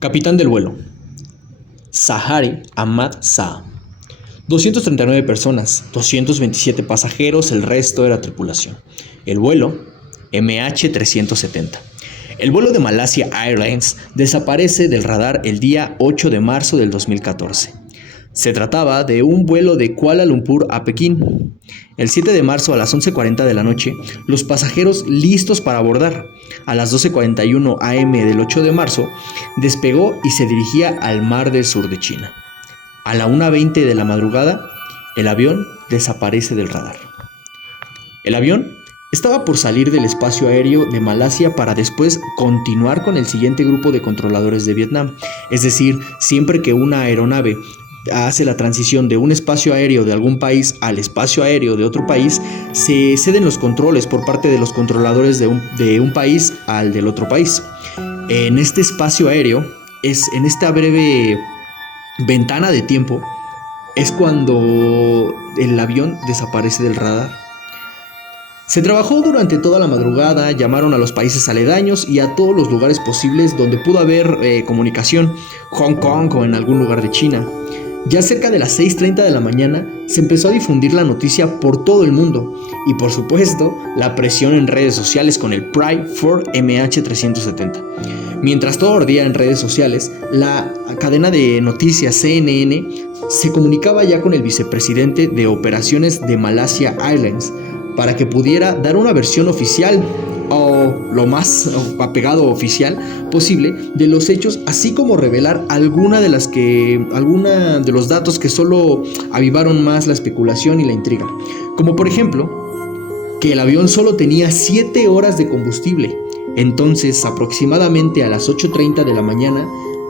Capitán del vuelo: Zaharie Ahmad Shah. 239 personas, 227 pasajeros, el resto era tripulación. El vuelo: MH370. El vuelo de Malaysia Airlines desaparece del radar el día 8 de marzo del 2014. Se trataba de un vuelo de Kuala Lumpur a Pekín. El 7 de marzo a las 11:40 de la noche, los pasajeros listos para abordar. A las 12:41 am del 8 de marzo, despegó y se dirigía al mar del sur de China. A la 1:20 de la madrugada, el avión desaparece del radar. El avión estaba por salir del espacio aéreo de Malasia para después continuar con el siguiente grupo de controladores de Vietnam. Es decir, siempre que una aeronave hace la transición de un espacio aéreo de algún país al espacio aéreo de otro país, se ceden los controles por parte de los controladores de un país al del otro país. En este espacio aéreo, en esta breve ventana de tiempo, es cuando el avión desaparece del radar. Se trabajó durante toda la madrugada, llamaron a los países aledaños y a todos los lugares posibles donde pudo haber comunicación, Hong Kong o en algún lugar de China. Ya cerca de las 6:30 de la mañana se empezó a difundir la noticia por todo el mundo y por supuesto la presión en redes sociales con el Pry for MH370. Mientras todo ardía en redes sociales, la cadena de noticias CNN se comunicaba ya con el vicepresidente de operaciones de Malaysia Airlines para que pudiera dar una versión oficial o lo más apegado oficial posible de los hechos, así como revelar alguna de los datos que solo avivaron más la especulación y la intriga, como por ejemplo que el avión solo tenía 7 horas de combustible. Entonces, aproximadamente a las 8:30 de la mañana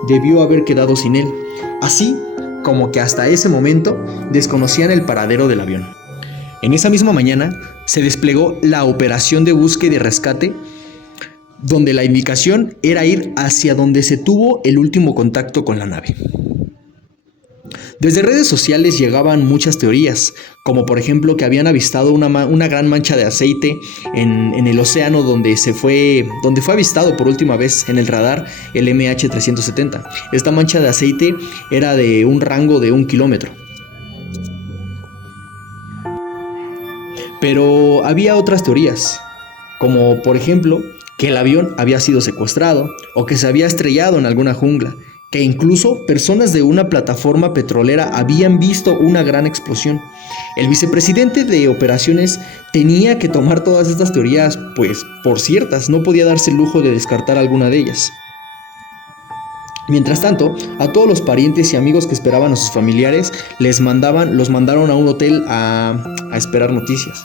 debió haber quedado sin él, así como que hasta ese momento desconocían el paradero del avión. En esa misma mañana se desplegó la operación de búsqueda y rescate, donde la indicación era ir hacia donde se tuvo el último contacto con la nave. Desde redes sociales llegaban muchas teorías, como por ejemplo que habían avistado una gran mancha de aceite en el océano donde fue avistado por última vez en el radar el MH370. Esta mancha de aceite era de un rango de 1 kilómetro. Pero había otras teorías, como por ejemplo que el avión había sido secuestrado o que se había estrellado en alguna jungla, que incluso personas de una plataforma petrolera habían visto una gran explosión. El vicepresidente de operaciones tenía que tomar todas estas teorías pues por ciertas, no podía darse el lujo de descartar alguna de ellas. Mientras tanto, a todos los parientes y amigos que esperaban a sus familiares los mandaron a un hotel a esperar noticias.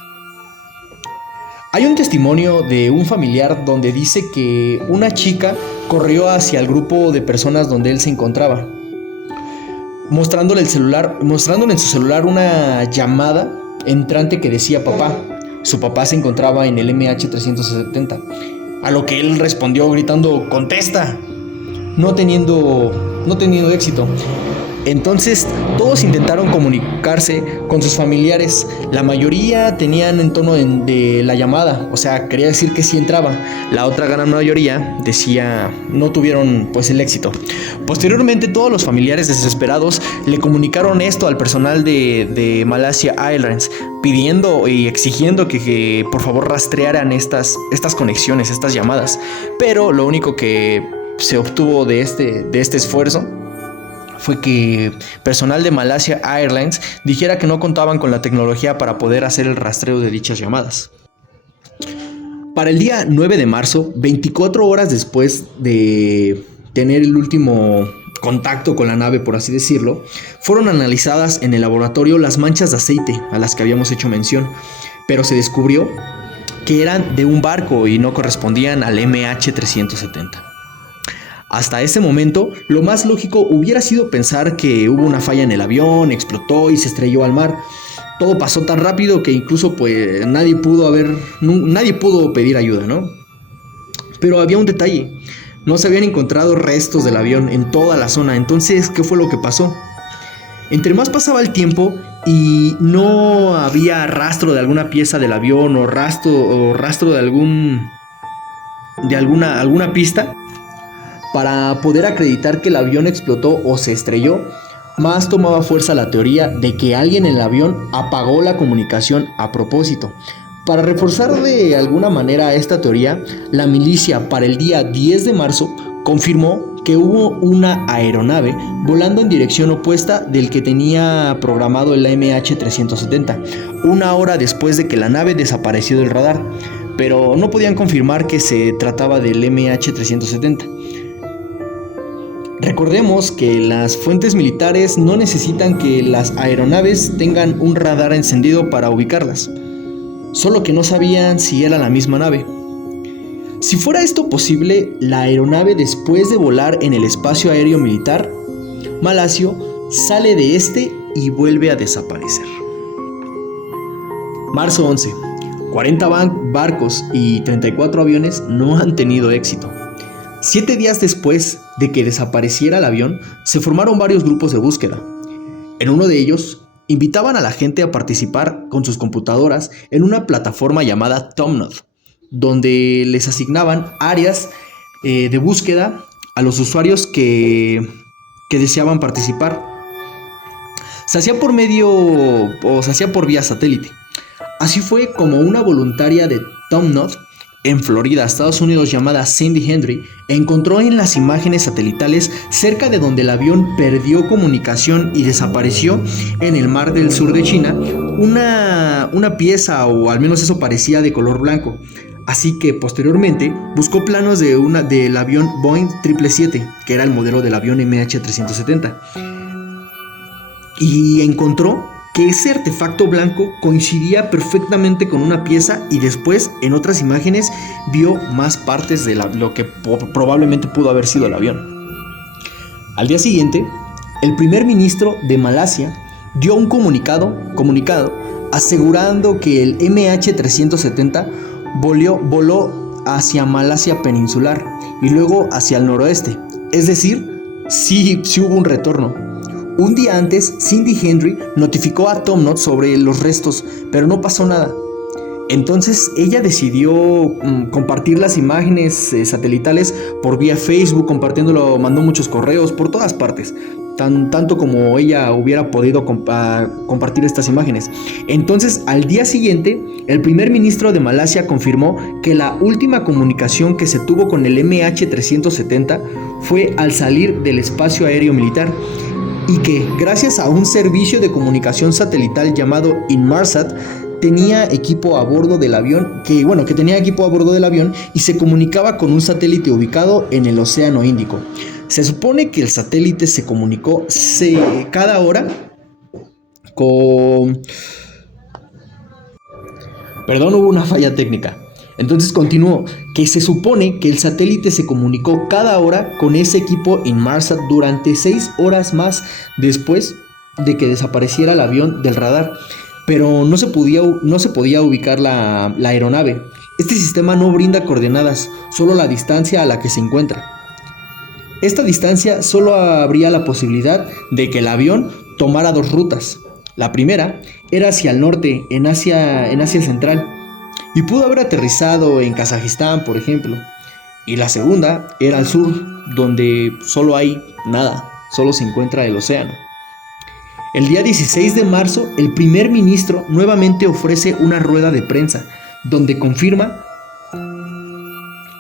Hay un testimonio de un familiar donde dice que una chica corrió hacia el grupo de personas donde él se encontraba, mostrándole en su celular una llamada entrante que decía papá. Su papá se encontraba en el MH370, a lo que él respondió gritando "¡Contesta!", no teniendo éxito. Entonces todos intentaron comunicarse con sus familiares. La mayoría tenían en tono de la llamada, o sea, quería decir que sí entraba. La otra gran mayoría decía no tuvieron pues el éxito. Posteriormente todos los familiares desesperados le comunicaron esto al personal de Malaysia Airlines, pidiendo y exigiendo que por favor rastrearan estas conexiones, estas llamadas. Pero lo único que se obtuvo de este esfuerzo fue que personal de Malaysia Airlines dijera que no contaban con la tecnología para poder hacer el rastreo de dichas llamadas. Para el día 9 de marzo, 24 horas después de tener el último contacto con la nave, por así decirlo, fueron analizadas en el laboratorio las manchas de aceite a las que habíamos hecho mención, pero se descubrió que eran de un barco y no correspondían al MH370. Hasta ese momento, lo más lógico hubiera sido pensar que hubo una falla en el avión, explotó y se estrelló al mar. Todo pasó tan rápido que incluso pues nadie pudo pedir ayuda, ¿no? Pero había un detalle: no se habían encontrado restos del avión en toda la zona. Entonces, ¿qué fue lo que pasó? Entre más pasaba el tiempo y no había rastro de alguna pieza del avión o rastro de alguna pista, para poder acreditar que el avión explotó o se estrelló, más tomaba fuerza la teoría de que alguien en el avión apagó la comunicación a propósito. Para reforzar de alguna manera esta teoría, la milicia para el día 10 de marzo confirmó que hubo una aeronave volando en dirección opuesta del que tenía programado el MH370, una hora después de que la nave desapareció del radar, pero no podían confirmar que se trataba del MH370. Recordemos que las fuentes militares no necesitan que las aeronaves tengan un radar encendido para ubicarlas, solo que no sabían si era la misma nave. Si fuera esto posible, la aeronave, después de volar en el espacio aéreo militar malasio, sale de este y vuelve a desaparecer. Marzo 11. 40 barcos y 34 aviones no han tenido éxito. 7 días después de que desapareciera el avión, se formaron varios grupos de búsqueda. En uno de ellos, invitaban a la gente a participar con sus computadoras en una plataforma llamada Tomnod, donde les asignaban áreas de búsqueda a los usuarios que deseaban participar. Se hacía por vía satélite. Así fue como una voluntaria de Tomnod en Florida, Estados Unidos, llamada Cindy Hendry, encontró en las imágenes satelitales cerca de donde el avión perdió comunicación y desapareció en el mar del sur de China una pieza, o al menos eso parecía, de color blanco. Así que posteriormente buscó planos del avión Boeing 777, que era el modelo del avión MH370, y encontró que ese artefacto blanco coincidía perfectamente con una pieza, y después en otras imágenes vio más partes de lo que probablemente pudo haber sido el avión. Al día siguiente, el primer ministro de Malasia dio un comunicado asegurando que el MH370 voló hacia Malasia peninsular y luego hacia el noroeste, es decir, sí hubo un retorno. Un día antes, Cindy Hendry notificó a Tomnod sobre los restos, pero no pasó nada. Entonces ella decidió compartir las imágenes satelitales por vía Facebook, compartiéndolo, mandó muchos correos por todas partes, tanto como ella hubiera podido compartir estas imágenes. Entonces, al día siguiente, el primer ministro de Malasia confirmó que la última comunicación que se tuvo con el MH370 fue al salir del espacio aéreo militar, y que gracias a un servicio de comunicación satelital llamado Inmarsat tenía equipo a bordo del avión, y se comunicaba con un satélite ubicado en el Océano Índico. Se supone que el satélite se comunicó cada hora con... hubo una falla técnica. Entonces continuó, que se supone que el satélite se comunicó cada hora con ese equipo Inmarsat durante 6 horas más después de que desapareciera el avión del radar, pero no se podía ubicar la aeronave. Este sistema no brinda coordenadas, solo la distancia a la que se encuentra. Esta distancia solo habría la posibilidad de que el avión tomara 2 rutas. La primera era hacia el norte, en Asia Central, y pudo haber aterrizado en Kazajistán, por ejemplo. Y la segunda era al sur, donde solo hay nada, solo se encuentra el océano. El día 16 de marzo, el primer ministro nuevamente ofrece una rueda de prensa, donde confirma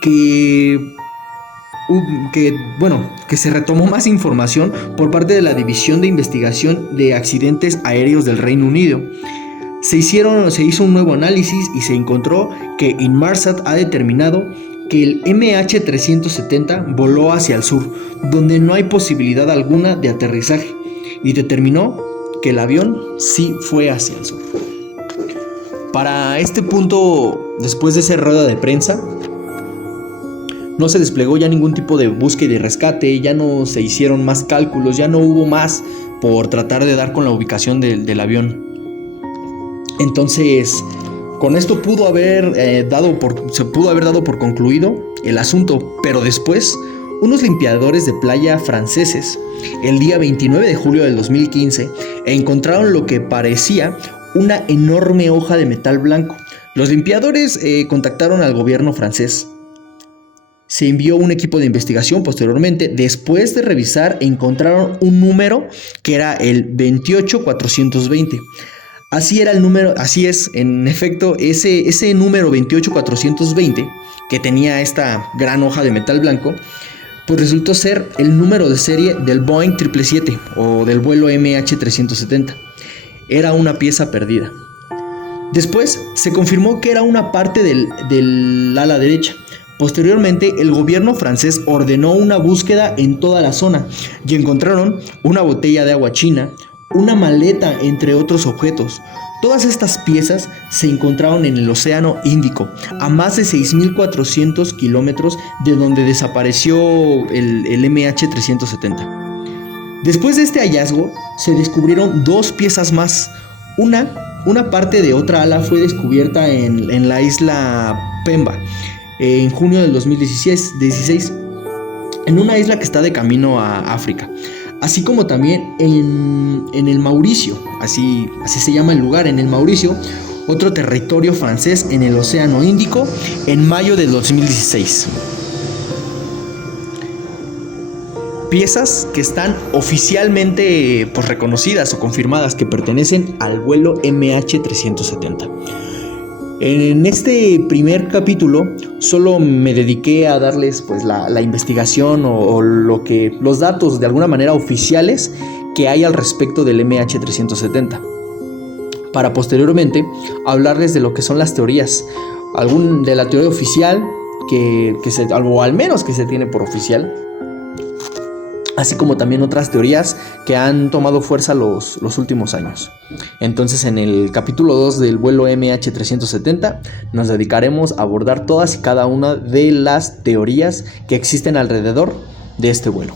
que se retomó más información por parte de la División de Investigación de Accidentes Aéreos del Reino Unido. Se hizo un nuevo análisis y se encontró que Inmarsat ha determinado que el MH370 voló hacia el sur, donde no hay posibilidad alguna de aterrizaje, y determinó que el avión sí fue hacia el sur. Para este punto, después de esa rueda de prensa, no se desplegó ya ningún tipo de búsqueda y rescate, ya no se hicieron más cálculos, ya no hubo más por tratar de dar con la ubicación del avión. Entonces, con esto se pudo haber dado por concluido el asunto, pero después, unos limpiadores de playa franceses, el día 29 de julio del 2015, encontraron lo que parecía una enorme hoja de metal blanco. Los limpiadores contactaron al gobierno francés. se envió un equipo de investigación posteriormente. Después de revisar, encontraron un número que era el 28420. Así era el número, así es, en efecto, ese número 28420, que tenía esta gran hoja de metal blanco, pues resultó ser el número de serie del Boeing 777 o del vuelo MH370. Era una pieza perdida. Después se confirmó que era una parte del ala derecha. Posteriormente, el gobierno francés ordenó una búsqueda en toda la zona y encontraron una botella de agua china, una maleta, entre otros objetos. Todas estas piezas se encontraron en el Océano Índico, a más de 6.400 kilómetros de donde desapareció el MH370. Después de este hallazgo, se descubrieron dos piezas más. Una parte de otra ala fue descubierta en la isla Pemba, en junio del 2016, en una isla que está de camino a África. Así como también en el Mauricio, así se llama el lugar, en el Mauricio, otro territorio francés en el Océano Índico, en mayo de 2016. Piezas que están oficialmente reconocidas o confirmadas que pertenecen al vuelo MH370. En este primer capítulo solo me dediqué a darles pues la investigación o los datos de alguna manera oficiales que hay al respecto del MH370, para posteriormente hablarles de lo que son las teorías, de la teoría oficial o al menos que se tiene por oficial, así como también otras teorías que han tomado fuerza los últimos años. Entonces, en el capítulo 2 del vuelo MH370 nos dedicaremos a abordar todas y cada una de las teorías que existen alrededor de este vuelo.